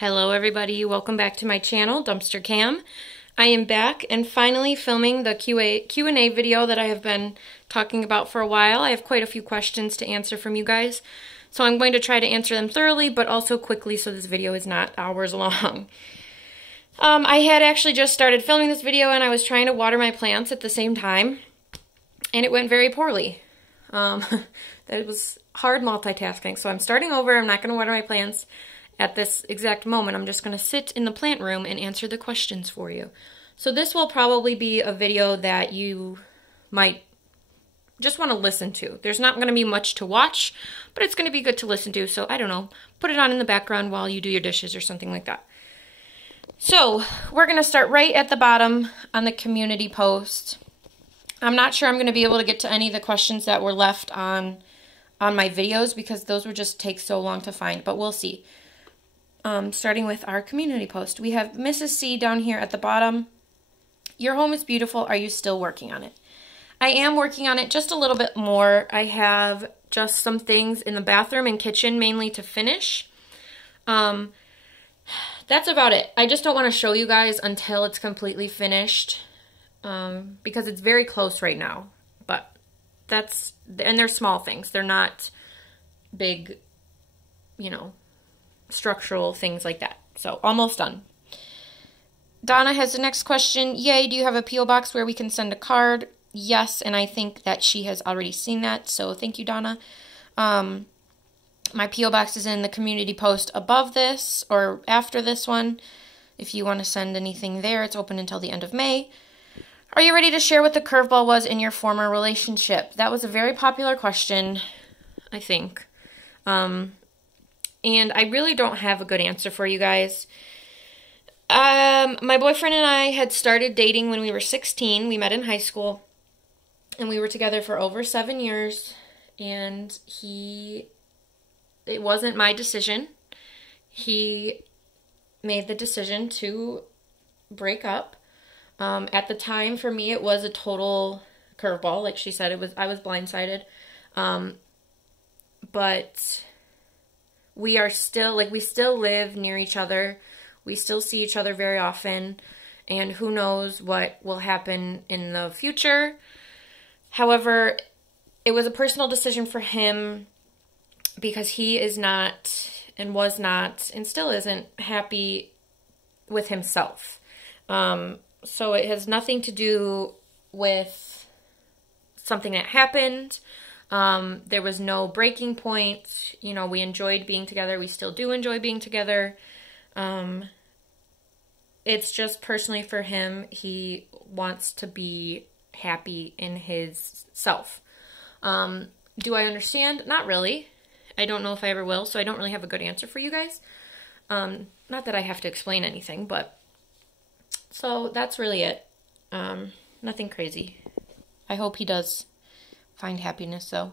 Hello everybody, welcome back to my channel, Dumpster Cam. I am back and finally filming the Q&A video that I have been talking about for a while. I have quite a few questions to answer from you guys, so I'm going to try to answer them thoroughly but also quickly so this video is not hours long. I had actually just started filming this video and I was trying to water my plants at the same time and it went very poorly. That was hard multitasking, so I'm starting over. I'm not going to water my plants at this exact moment. I'm just going to sit in the plant room and answer the questions for you. So this will probably be a video that you might just want to listen to. There's not going to be much to watch, but it's going to be good to listen to. So I don't know, put it on in the background while you do your dishes or something like that. So we're going to start right at the bottom on the community post. I'm not sure I'm going to be able to get to any of the questions that were left on my videos because those would just take so long to find, but we'll see. Starting with our community post. We have Mrs. C down here at the bottom. Your home is beautiful. Are you still working on it? I am working on it just a little bit more. I have just some things in the bathroom and kitchen mainly to finish. That's about it. I just don't want to show you guys until it's completely finished because it's very close right now. But and they're small things. They're not big, you know, structural things like that. So almost done. Donna has the next question. Yay, do you have a P.O. box where we can send a card? Yes, and I think that she has already seen that, so thank you, Donna. My P.O. box is in the community post above this or after this one. If you want to send anything there, it's open until the end of May. Are you ready to share what the curveball was in your former relationship? That was a very popular question, I think. And I really don't have a good answer for you guys. My boyfriend and I had started dating when we were 16. We met in high school. And we were together for over 7 years. And it wasn't my decision. He made the decision to break up. At the time, for me, it was a total curveball. Like she said, I was blindsided. But we are still, we still live near each other. We still see each other very often. And who knows what will happen in the future. However, it was a personal decision for him because he is not and was not and still isn't happy with himself. So it has nothing to do with something that happened. There was no breaking point. You know, we enjoyed being together. We still do enjoy being together. It's just personally for him, he wants to be happy in his self. Do I understand? Not really. I don't know if I ever will, so I don't really have a good answer for you guys. Not that I have to explain anything, but so that's really it. Nothing crazy. I hope he does find happiness, though.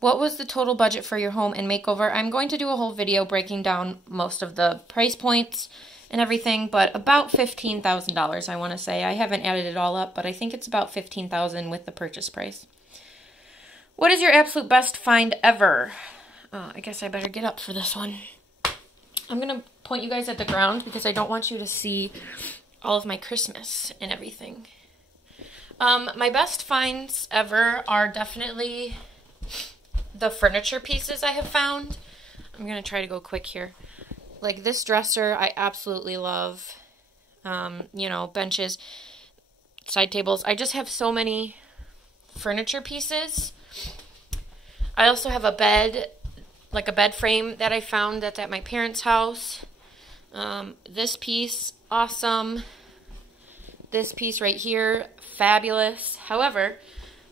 What was the total budget for your home and makeover? I'm going to do a whole video breaking down most of the price points and everything, but about $15,000, I want to say. I haven't added it all up, but I think it's about $15,000 with the purchase price. What is your absolute best find ever? I guess I better get up for this one. I'm going to point you guys at the ground because I don't want you to see all of my Christmas and everything. My best finds ever are definitely the furniture pieces I have found. I'm going to try to go quick here. Like this dresser, I absolutely love. You know, benches, side tables. I just have so many furniture pieces. I also have a bed, like a bed frame that I found that's at my parents' house. This piece, awesome. This piece right here, fabulous. However,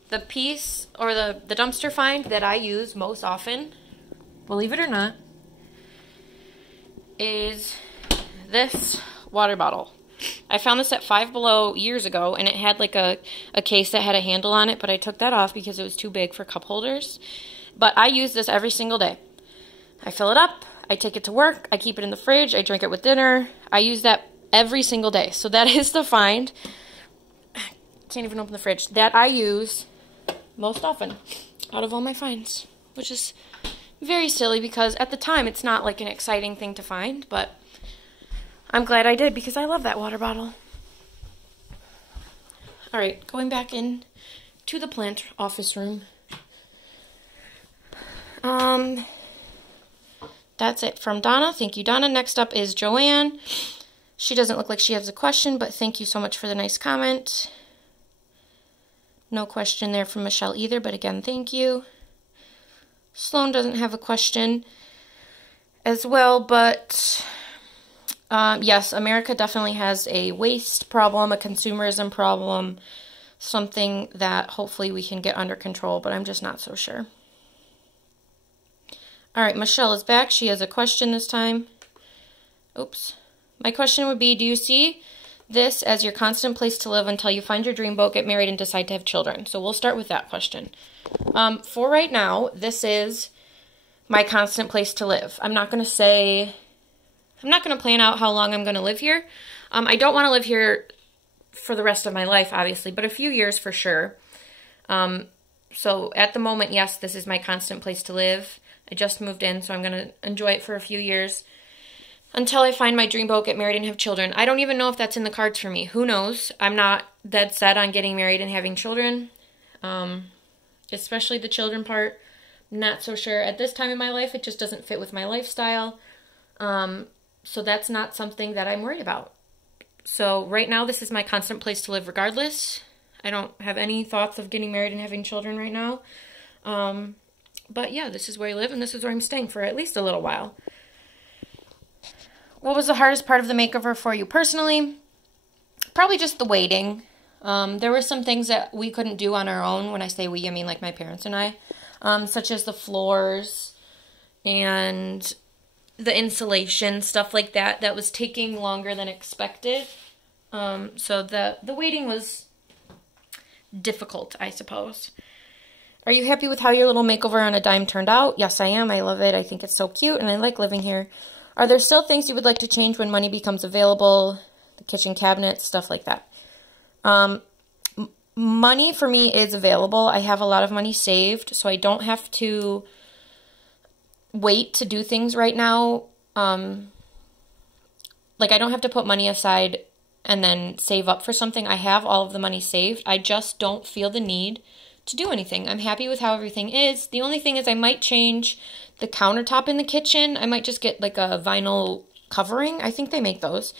the piece or the dumpster find that I use most often, believe it or not, is this water bottle. I found this at Five Below years ago, and it had like a case that had a handle on it, but I took that off because it was too big for cup holders. But I use this every single day. I fill it up, I take it to work, I keep it in the fridge, I drink it with dinner. I use that every single day. So that is the find. Can't even open the fridge. That I use most often out of all my finds, which is very silly because at the time it's not like an exciting thing to find, but I'm glad I did because I love that water bottle. All right, going back in to the plant office room. That's it from Donna. Thank you, Donna. Next up is Joanne. She doesn't look like she has a question, but thank you so much for the nice comment. No question there from Michelle either, but again, thank you. Sloan doesn't have a question as well, but yes, America definitely has a waste problem, a consumerism problem, something that hopefully we can get under control, but I'm just not so sure. All right, Michelle is back. She has a question this time. Oops. My question would be, do you see this as your constant place to live until you find your dream boat, get married, and decide to have children? So we'll start with that question. For right now, this is my constant place to live. I'm not going to plan out how long I'm going to live here. I don't want to live here for the rest of my life, obviously, but a few years for sure. So at the moment, yes, this is my constant place to live. I just moved in, so I'm going to enjoy it for a few years until I find my dream boat, get married, and have children. I don't even know if that's in the cards for me. Who knows? I'm not dead set on getting married and having children, especially the children part. Not so sure. At this time in my life, it just doesn't fit with my lifestyle. So that's not something that I'm worried about. So right now, this is my constant place to live regardless. I don't have any thoughts of getting married and having children right now. But yeah, this is where I live, and this is where I'm staying for at least a little while. What was the hardest part of the makeover for you personally? Probably just the waiting. There were some things that we couldn't do on our own. When I say we, I mean like my parents and I. Such as the floors and the insulation, stuff like that. That was taking longer than expected. So the waiting was difficult, I suppose. Are you happy with how your little makeover on a dime turned out? Yes, I am. I love it. I think it's so cute, and I like living here. Are there still things you would like to change when money becomes available? The kitchen cabinets, stuff like that. Money for me is available. I have a lot of money saved, so I don't have to wait to do things right now. Like, I don't have to put money aside and then save up for something. I have all of the money saved. I just don't feel the need to do anything. I'm happy with how everything is. The only thing is I might change the countertop in the kitchen. I might just get like a vinyl covering. I think they make those.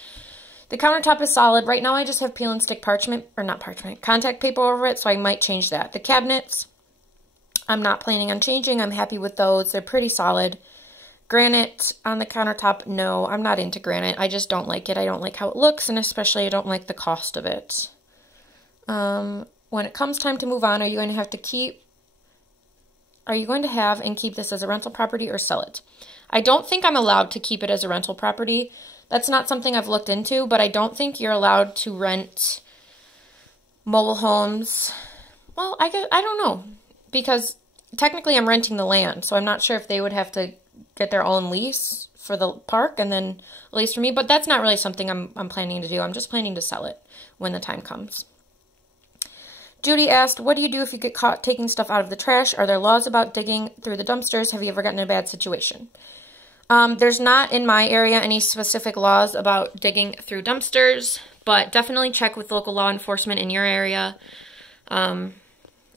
The countertop is solid. Right now I just have peel and stick contact paper over it, so I might change that. The cabinets, I'm not planning on changing. I'm happy with those. They're pretty solid. Granite on the countertop, no, I'm not into granite. I just don't like it. I don't like how it looks, and especially I don't like the cost of it. When it comes time to move on, are you going to have and keep this as a rental property or sell it? I don't think I'm allowed to keep it as a rental property. That's not something I've looked into, but I don't think you're allowed to rent mobile homes. Well, I don't know, because technically I'm renting the land, so I'm not sure if they would have to get their own lease for the park and then a lease for me, but that's not really something I'm planning to do. I'm just planning to sell it when the time comes. Judy asked, what do you do if you get caught taking stuff out of the trash? Are there laws about digging through the dumpsters? Have you ever gotten in a bad situation? There's not in my area any specific laws about digging through dumpsters, but definitely check with local law enforcement in your area.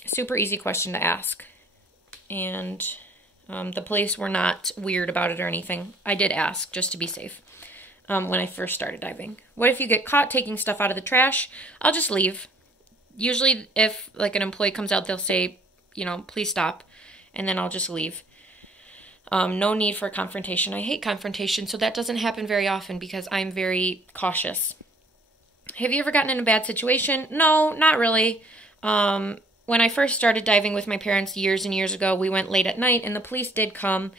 Super easy question to ask. And the police were not weird about it or anything. I did ask just to be safe when I first started diving. What if you get caught taking stuff out of the trash? I'll just leave. Usually if like an employee comes out, they'll say, you know, please stop, and then I'll just leave. No need for confrontation. I hate confrontation, so that doesn't happen very often because I'm very cautious. Have you ever gotten in a bad situation? No, not really. When I first started diving with my parents years and years ago, we went late at night and the police did come.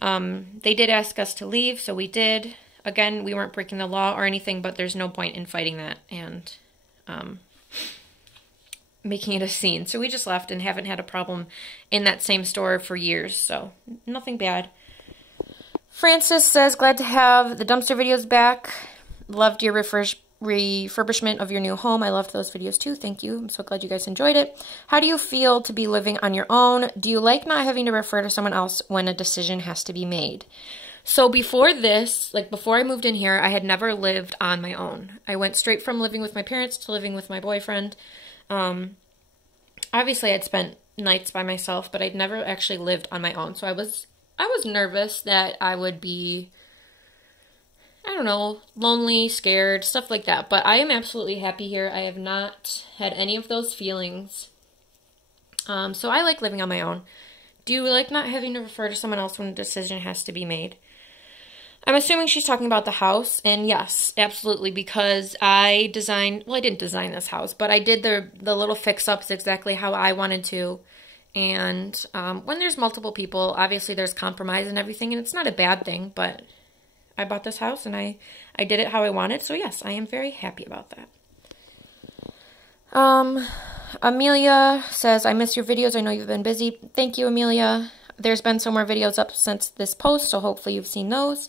They did ask us to leave, so we did. Again, we weren't breaking the law or anything, but there's no point in fighting that and making it a scene. So we just left and haven't had a problem in that same store for years, so nothing bad. Francis says, glad to have the dumpster videos back. Loved your refurbishment of your new home. I loved those videos too. Thank you. I'm so glad you guys enjoyed it. How do you feel to be living on your own? Do you like not having to refer to someone else when a decision has to be made? So before this, like before I moved in here, I had never lived on my own. I went straight from living with my parents to living with my boyfriend. Obviously I'd spent nights by myself, but I'd never actually lived on my own. So I was nervous that I would be, I don't know, lonely, scared, stuff like that. But I am absolutely happy here. I have not had any of those feelings. So I like living on my own. Do you like not having to refer to someone else when a decision has to be made? I'm assuming she's talking about the house, and yes, absolutely, because I designed, well, I didn't design this house, but I did the little fix-ups exactly how I wanted to, and when there's multiple people, obviously there's compromise and everything, and it's not a bad thing, but I bought this house, and I did it how I wanted, so yes, I am very happy about that. Amelia says, I miss your videos, I know you've been busy. Thank you, Amelia. There's been some more videos up since this post, so hopefully you've seen those.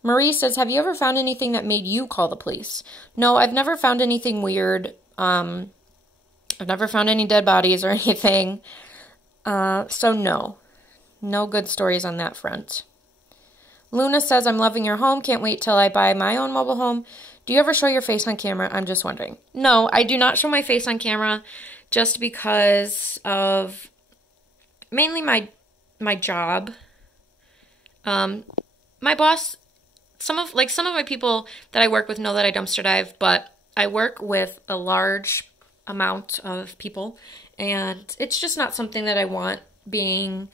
Marie says, have you ever found anything that made you call the police? No, I've never found anything weird. I've never found any dead bodies or anything. So no. No good stories on that front. Luna says, I'm loving your home. Can't wait till I buy my own mobile home. Do you ever show your face on camera? I'm just wondering. No, I do not show my face on camera just because of mainly my job. My boss, some of my people that I work with know that I dumpster dive, but I work with a large amount of people, and it's just not something that I want being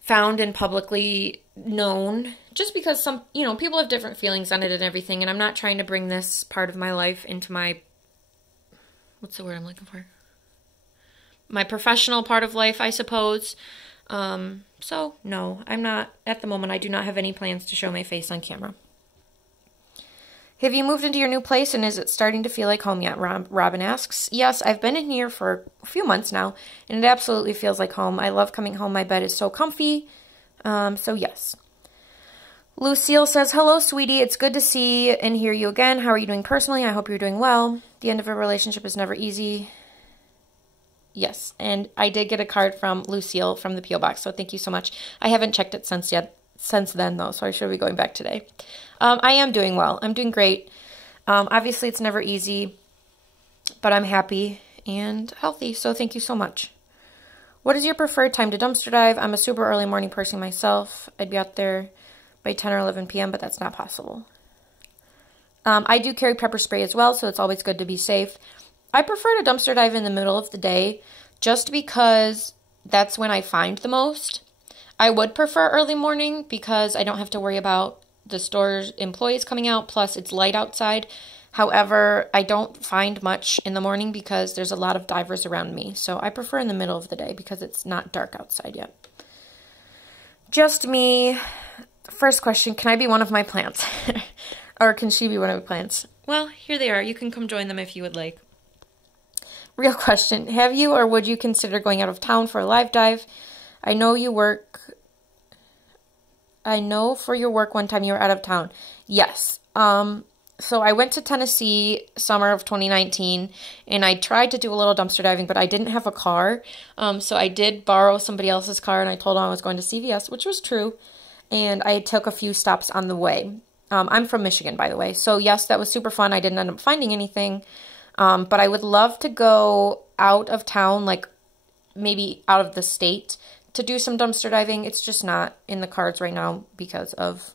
found and publicly known, just because some, people have different feelings on it and everything, and I'm not trying to bring this part of my life into my, what's the word I'm looking for? My professional part of life, I suppose. So no, I'm not, at the moment, I do not have any plans to show my face on camera. Have you moved into your new place, and is it starting to feel like home yet? Robin asks. Yes, I've been in here for a few months now, and it absolutely feels like home. I love coming home. My bed is so comfy. So yes. Lucille says, hello, sweetie. It's good to see and hear you again. How are you doing personally? I hope you're doing well. The end of a relationship is never easy. Yes, and I did get a card from Lucille from the P.O. Box, so thank you so much. I haven't checked it since then, though, so I should be going back today. I am doing well. I'm doing great. Obviously, it's never easy, but I'm happy and healthy, so thank you so much. What is your preferred time to dumpster dive? I'm a super early morning person myself. I'd be out there by 10 or 11 p.m., but that's not possible. I do carry pepper spray as well, so it's always good to be safe. I prefer to dumpster dive in the middle of the day just because that's when I find the most. I would prefer early morning because I don't have to worry about the store's employees coming out, plus it's light outside. However, I don't find much in the morning because there's a lot of divers around me. So I prefer in the middle of the day because it's not dark outside yet. Just me. First question, can I be one of my plants? Or can she be one of my plants? Well, here they are. You can come join them if you would like. Real question, have you or would you consider going out of town for a live dive? I know for your work one time you were out of town. Yes. So I went to Tennessee summer of 2019, and I tried to do a little dumpster diving, but I didn't have a car. So I did borrow somebody else's car, and I told them I was going to CVS, which was true. And I took a few stops on the way. I'm from Michigan, by the way. So yes, that was super fun. I didn't end up finding anything. But I would love to go out of town, like maybe out of the state, to do some dumpster diving. It's just not in the cards right now because of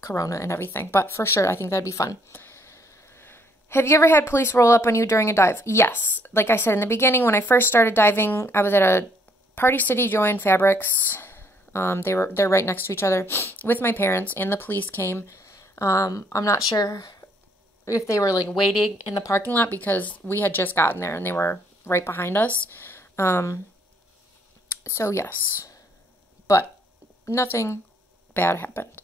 Corona and everything. But for sure, I think that'd be fun. Have you ever had police roll up on you during a dive? Yes. Like I said in the beginning, when I first started diving, I was at a Party City Joann Fabrics. They're right next to each other with my parents, and the police came. I'm not sure if they were like waiting in the parking lot because we had just gotten there and they were right behind us. So yes, but nothing bad happened.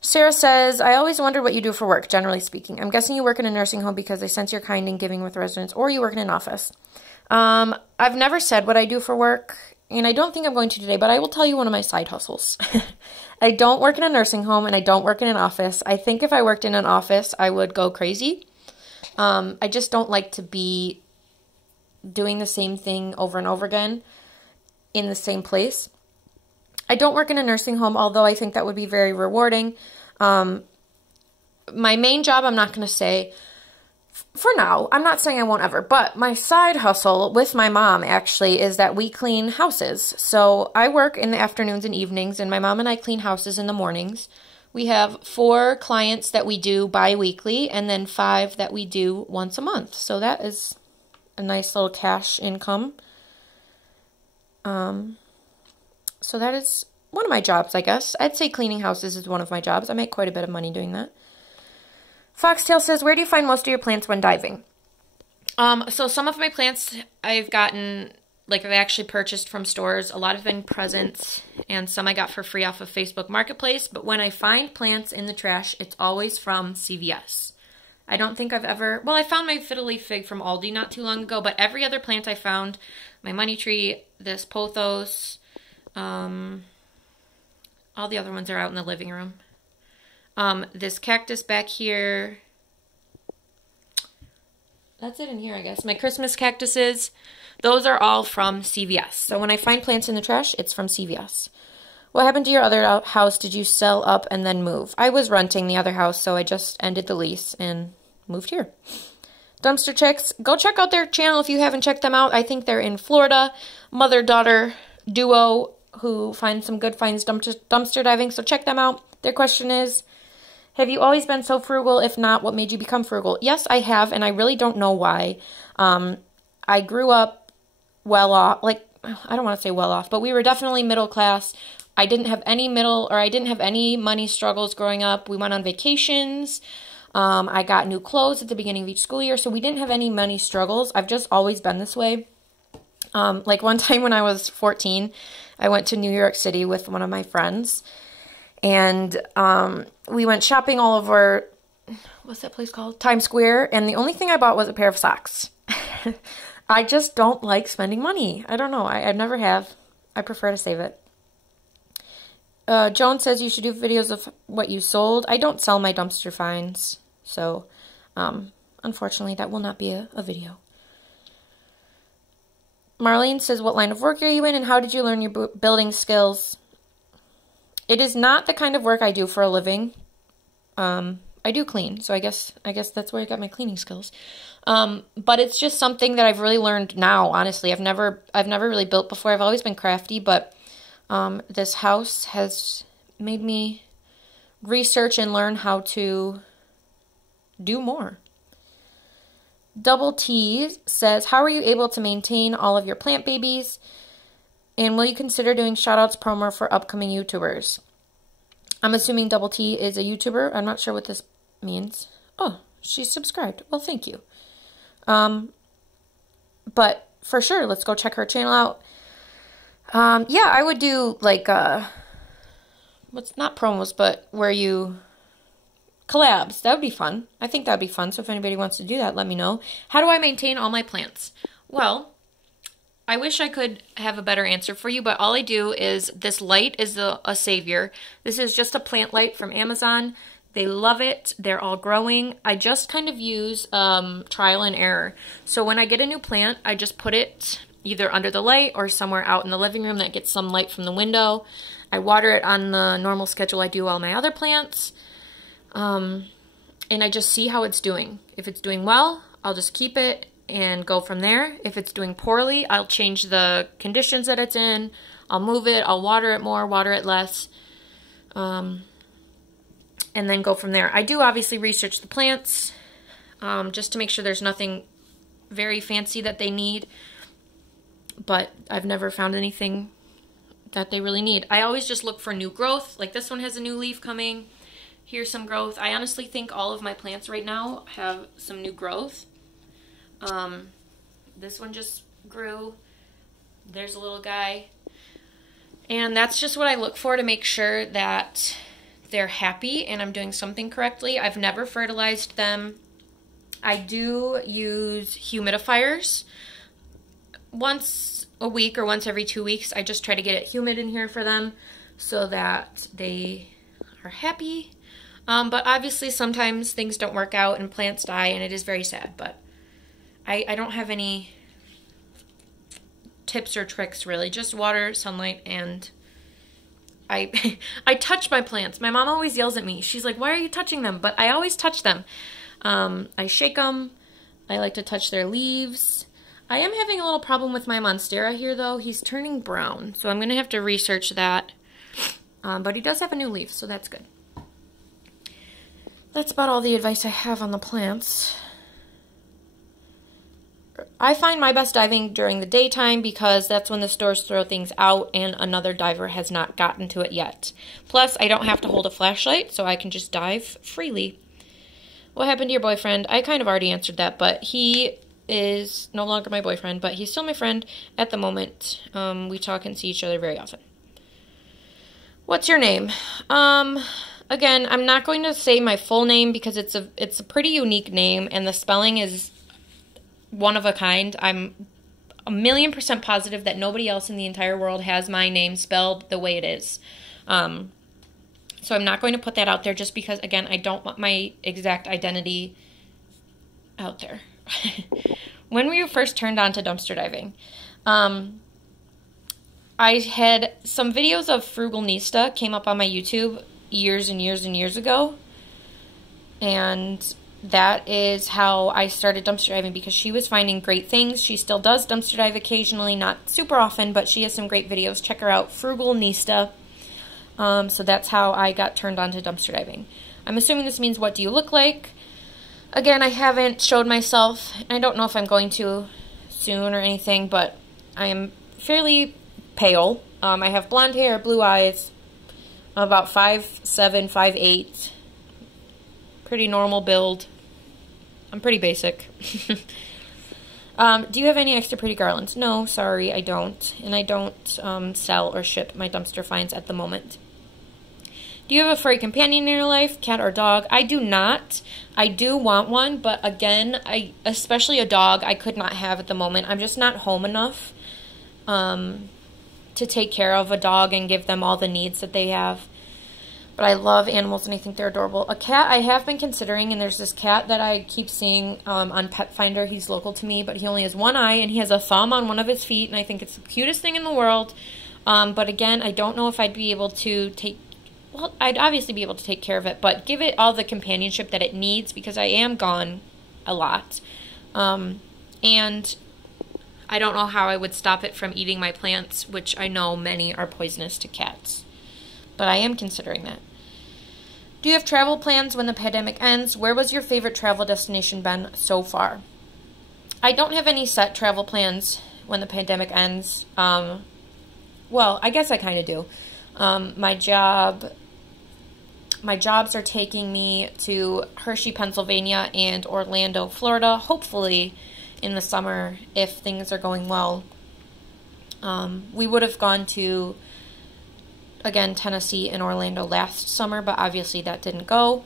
Sarah says, I always wondered what you do for work, generally speaking. I'm guessing you work in a nursing home because I sense you're kind and giving with residents, or you work in an office. I've never said what I do for work, and I don't think I'm going to today, but I will tell you one of my side hustles. I don't work in a nursing home and I don't work in an office. I think if I worked in an office, I would go crazy. I just don't like to be doing the same thing over and over again in the same place. I don't work in a nursing home, although I think that would be very rewarding. My main job, I'm not going to say for now. I'm not saying I won't ever, but my side hustle with my mom actually is that we clean houses. So I work in the afternoons and evenings, and my mom and I clean houses in the mornings. We have 4 clients that we do bi-weekly, and then 5 that we do once a month. So that is a nice little cash income. So that is one of my jobs, I guess. I'd say cleaning houses is one of my jobs. I make quite a bit of money doing that. Foxtail says, where do you find most of your plants when diving? So some of my plants I've gotten, like I've actually purchased from stores. A lot have been presents, and some I got for free off of Facebook Marketplace. But when I find plants in the trash, it's always from CVS. I don't think I've ever, well, I found my fiddle leaf fig from Aldi not too long ago, but every other plant I found, my money tree, this pothos, all the other ones are out in the living room. This cactus back here, that's it in here, I guess. My Christmas cactuses, those are all from CVS. So when I find plants in the trash, it's from CVS. What happened to your other house? Did you sell up and then move? I was renting the other house, so I just ended the lease and moved here. Dumpster Chicks, go check out their channel if you haven't checked them out. I think they're in Florida. Mother-daughter duo who finds some good finds dumpster diving, so check them out. Their question is, have you always been so frugal? If not, what made you become frugal? Yes, I have, and I really don't know why. I grew up well off, like, I don't want to say well off, but we were definitely middle class. I didn't have any money struggles growing up. We went on vacations. I got new clothes at the beginning of each school year, so we didn't have any money struggles. I've just always been this way. Like one time when I was 14, I went to New York City with one of my friends, and we went shopping all over, what's that place called? Times Square, and the only thing I bought was a pair of socks. I just don't like spending money. I don't know. I never have. I prefer to save it. Joan says you should do videos of what you sold. I don't sell my dumpster finds, so unfortunately that will not be a video. Marlene says, what line of work are you in and how did you learn your building skills? It is not the kind of work I do for a living. I do clean, so I guess that's where I got my cleaning skills. But it's just something that I've really learned now, honestly. I've never really built before. I've always been crafty, but this house has made me research and learn how to do more. Double T says, how are you able to maintain all of your plant babies? And will you consider doing shoutouts promo for upcoming YouTubers? I'm assuming Double T is a YouTuber. I'm not sure what this means. Oh, she's subscribed. Well, thank you. But for sure, let's go check her channel out. Yeah, I would do like, what's not promos, but where you collabs. That would be fun. I think that would be fun. So if anybody wants to do that, let me know. How do I maintain all my plants? Well, I wish I could have a better answer for you, but all I do is this light is a savior. This is just a plant light from Amazon. They love it. They're all growing. I just kind of use trial and error. So when I get a new plant, I just put it either under the light or somewhere out in the living room that gets some light from the window. I water it on the normal schedule I do all my other plants. And I just see how it's doing. If it's doing well, I'll just keep it and go from there. If it's doing poorly, I'll change the conditions that it's in. I'll move it. I'll water it more, water it less. And then go from there. I do obviously research the plants just to make sure there's nothing very fancy that they need. But I've never found anything that they really need. I always just look for new growth. Like this one has a new leaf coming. Here's some growth. I honestly think all of my plants right now have some new growth. This one just grew. There's a little guy. And that's just what I look for to make sure that they're happy and I'm doing something correctly. I've never fertilized them. I do use humidifiers once a week or once every 2 weeks. I just try to get it humid in here for them. so that they are happy. But obviously sometimes things don't work out and plants die, and it is very sad. But I don't have any tips or tricks really, just water, sunlight, and I touch my plants. My mom always yells at me. She's like, why are you touching them? But I always touch them. I shake them. I like to touch their leaves. I am having a little problem with my monstera here though. He's turning brown, so I'm going to have to research that. But he does have a new leaf, so that's good. That's about all the advice I have on the plants. I find my best diving during the daytime because that's when the stores throw things out and another diver has not gotten to it yet. Plus, I don't have to hold a flashlight, so I can just dive freely. What happened to your boyfriend? I kind of already answered that, but he is no longer my boyfriend, but he's still my friend at the moment. We talk and see each other very often. What's your name? Again, I'm not going to say my full name because it's a pretty unique name, and the spelling is one of a kind. I'm 1,000,000% positive that nobody else in the entire world has my name spelled the way it is. So I'm not going to put that out there just because, again, I don't want my exact identity out there. When were you first turned on to dumpster diving? I had some videos of Frugalnista came up on my YouTube years and years and years ago, and that is how I started dumpster diving because she was finding great things. She still does dumpster dive occasionally, not super often, but she has some great videos. Check her out, Frugalnista. So that's how I got turned on to dumpster diving. I'm assuming this means what do you look like? Again, I haven't showed myself. I don't know if I'm going to soon or anything, but I am fairly pale. I have blonde hair, blue eyes, about 5'7", 5'8", pretty normal build. I'm pretty basic. Do you have any extra pretty garlands? No, sorry, I don't. And I don't sell or ship my dumpster finds at the moment. Do you have a furry companion in your life, cat or dog? I do not. I do want one, but again, especially a dog, I could not have at the moment. I'm just not home enough to take care of a dog and give them all the needs that they have. But I love animals, and I think they're adorable. A cat I have been considering, and there's this cat that I keep seeing on Pet Finder. He's local to me, but he only has one eye, and he has a thumb on one of his feet, and I think it's the cutest thing in the world. But again, I don't know if I'd be able to well, I'd obviously be able to take care of it, but give it all the companionship that it needs because I am gone a lot. And I don't know how I would stop it from eating my plants, which I know many are poisonous to cats. But I am considering that. Do you have travel plans when the pandemic ends? Where was your favorite travel destination been so far? I don't have any set travel plans when the pandemic ends. Well, I guess I kind of do. My jobs are taking me to Hershey, Pennsylvania and Orlando, Florida, hopefully in the summer if things are going well. We would have gone to, again, Tennessee and Orlando last summer, but obviously that didn't go.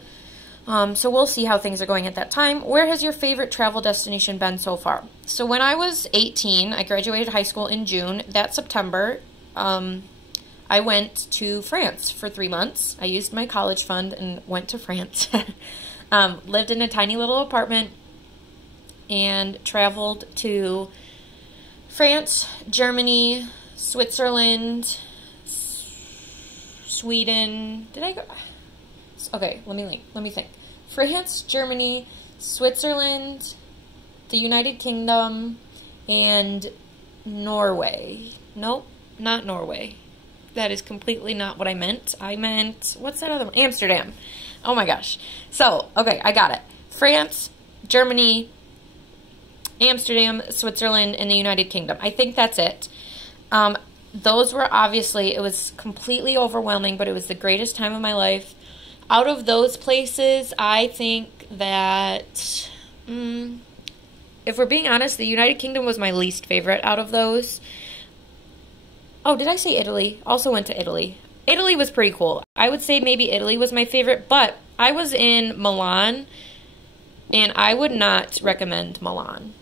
So we'll see how things are going at that time. Where has your favorite travel destination been so far? So when I was 18, I graduated high school in June. That September, I went to France for 3 months. I used my college fund and went to France. Lived in a tiny little apartment and traveled to France, Germany, Switzerland, Sweden. Did I go? Okay, let me think. France, Germany, Switzerland, the United Kingdom, and Norway. Nope, not Norway. That is completely not what I meant. I meant, what's that other one? Amsterdam. Oh my gosh. So, okay, I got it. France, Germany, Amsterdam, Switzerland, and the United Kingdom. I think that's it. Those were obviously, it was completely overwhelming, but it was the greatest time of my life. Out of those places, I think that, if we're being honest, the United Kingdom was my least favorite out of those. Oh, did I say Italy? Also went to Italy. Italy was pretty cool. I would say maybe Italy was my favorite, but I was in Milan, and I would not recommend Milan.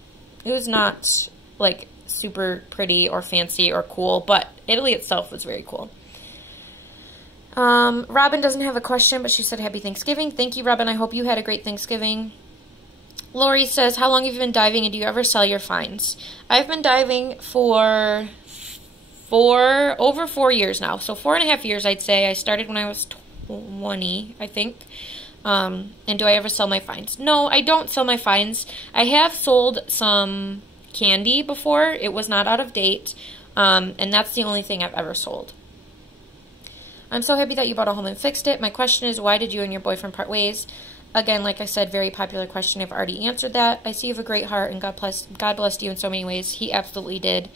It was not, like, super pretty or fancy or cool, but Italy itself was very cool. Robin doesn't have a question, but she said Happy Thanksgiving. Thank you, Robin. I hope you had a great Thanksgiving. Lori says, how long have you been diving and do you ever sell your finds? I've been diving for over 4 years now. So 4.5 years, I'd say. I started when I was 20, I think. And do I ever sell my finds? No, I don't sell my finds. I have sold some candy before. It was not out of date. And that's the only thing I've ever sold. I'm so happy that you bought a home and fixed it. My question is, why did you and your boyfriend part ways? Again, like I said, very popular question. I've already answered that. I see you have a great heart, and God blessed you in so many ways. He absolutely did.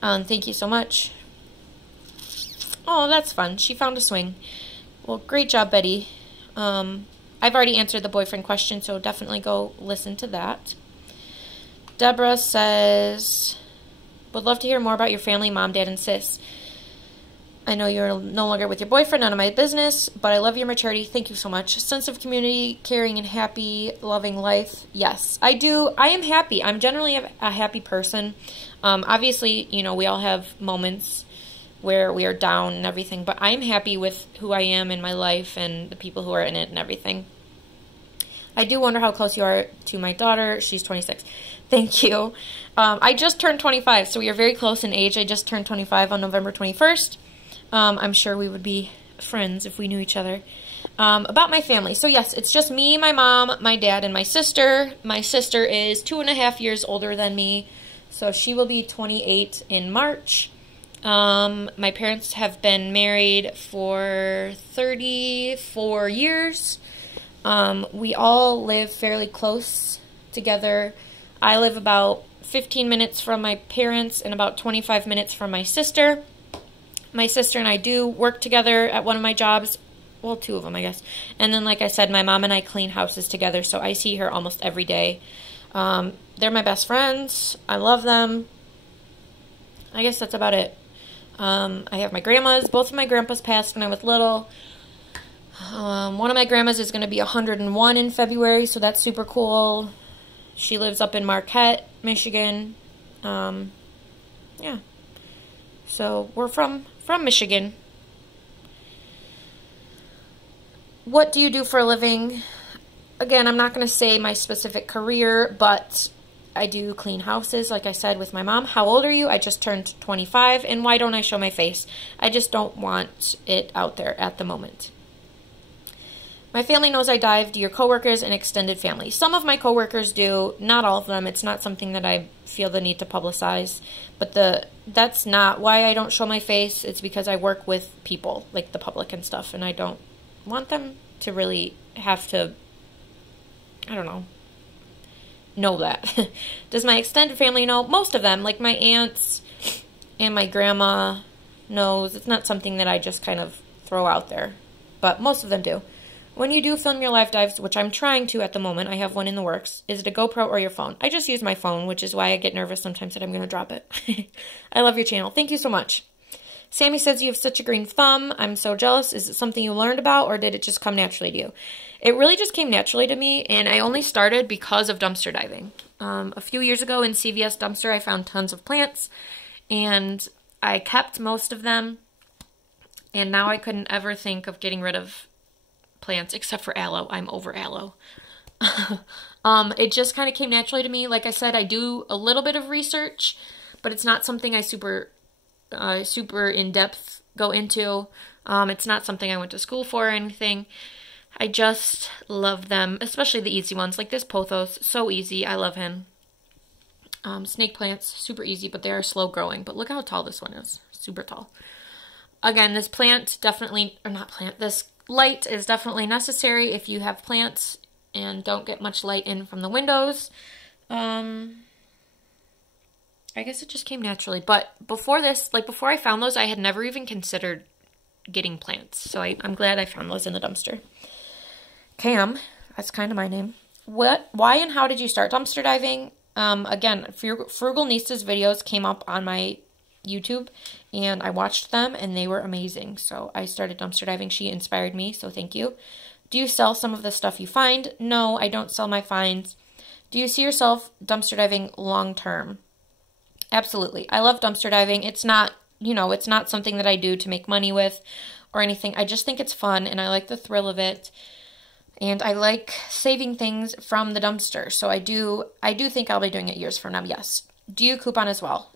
Thank you so much. Oh, that's fun. She found a swing. Well, great job, Betty. I've already answered the boyfriend question, so definitely go listen to that. Deborah says, would love to hear more about your family, mom, dad, and sis. I know you're no longer with your boyfriend, none of my business, but I love your maturity. Thank you so much. Sense of community, caring, and happy, loving life. Yes, I do. I am happy. I'm generally a happy person. Obviously, you know, we all have moments where we are down and everything, but I'm happy with who I am in my life and the people who are in it and everything. I do wonder how close you are to my daughter. She's 26. Thank you. I just turned 25, so we are very close in age. I just turned 25 on November 21st. I'm sure we would be friends if we knew each other. About my family. So yes, it's just me, my mom, my dad, and my sister. My sister is 2.5 years older than me, so she will be 28 in March. My parents have been married for 34 years. We all live fairly close together. I live about 15 minutes from my parents and about 25 minutes from my sister. My sister and I do work together at one of my jobs. Well, 2 of them, I guess. And then, like I said, my mom and I clean houses together, so I see her almost every day. They're my best friends. I love them. I guess that's about it. I have my grandmas. Both of my grandpas passed when I was little. One of my grandmas is going to be 101 in February, so that's super cool. She lives up in Marquette, Michigan. Yeah. So we're from Michigan. What do you do for a living? Again, I'm not going to say my specific career, but I do clean houses, like I said, with my mom. How old are you? I just turned 25, and why don't I show my face? I just don't want it out there at the moment. My family knows I dive. Do your coworkers and extended family? Some of my coworkers do, not all of them. It's not something that I feel the need to publicize, but that's not why I don't show my face. It's because I work with people, like the public and stuff, and I don't want them to really have to, I don't know that. Does my extended family know? Most of them, like my aunts and my grandma knows. It's not something that I just kind of throw out there, but most of them do. When you do film your live dives, which I'm trying to at the moment, I have one in the works, is it a GoPro or your phone? I just use my phone, which is why I get nervous sometimes that I'm going to drop it. I love your channel. Thank you so much. Sammy says you have such a green thumb. I'm so jealous. Is it something you learned about, or did it just come naturally to you? It really just came naturally to me, and I only started because of dumpster diving. A few years ago in CVS dumpster, I found tons of plants, and I kept most of them, and now I couldn't ever think of getting rid of plants except for aloe. I'm over aloe. It just kind of came naturally to me. Like I said, I do a little bit of research, but it's not something I super in-depth go into. It's not something I went to school for or anything. I just love them, especially the easy ones, like this pothos. So easy. I love him. Snake plants, super easy, but they are slow growing. But look how tall this one is. Super tall. Again, this plant definitely, or not plant, this light is definitely necessary if you have plants and don't get much light in from the windows. I guess it just came naturally. But before this, like before I found those, I had never even considered getting plants. So I'm glad I found those in the dumpster. Cam, that's kind of my name. Why and how did you start dumpster diving? Again, Frugal Nista's videos came up on my YouTube, and I watched them, and they were amazing. So I started dumpster diving. She inspired me, so thank you. Do you sell some of the stuff you find? No, I don't sell my finds. Do you see yourself dumpster diving long term? Absolutely. I love dumpster diving. It's not, it's not something that I do to make money with or anything. I just think it's fun, and I like the thrill of it. And I like saving things from the dumpster. So I do think I'll be doing it years from now, yes. Do you coupon as well?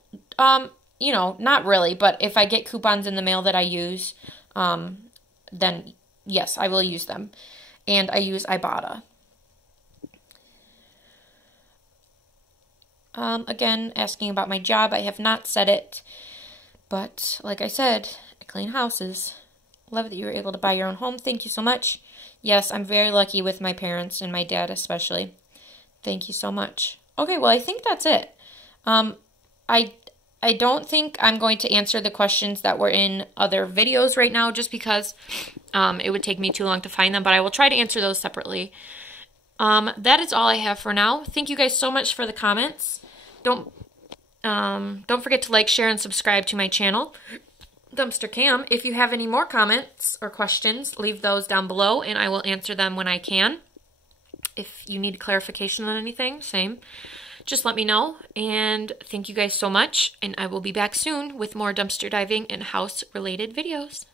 You know, not really, but if I get coupons in the mail that I use, then yes, I will use them. And I use Ibotta. Again, asking about my job. I have not said it, but like I said, I clean houses. Love that you were able to buy your own home. Thank you so much. Yes, I'm very lucky with my parents and my dad especially. Thank you so much. Okay, well, I think that's it. I don't think I'm going to answer the questions that were in other videos right now just because it would take me too long to find them, but I will try to answer those separately. That is all I have for now. Thank you guys so much for the comments. Don't forget to like, share, and subscribe to my channel, Dumpster Cam. If you have any more comments or questions, leave those down below, and I will answer them when I can. If you need clarification on anything, same. Just let me know, and thank you guys so much, and I will be back soon with more dumpster diving and house-related videos.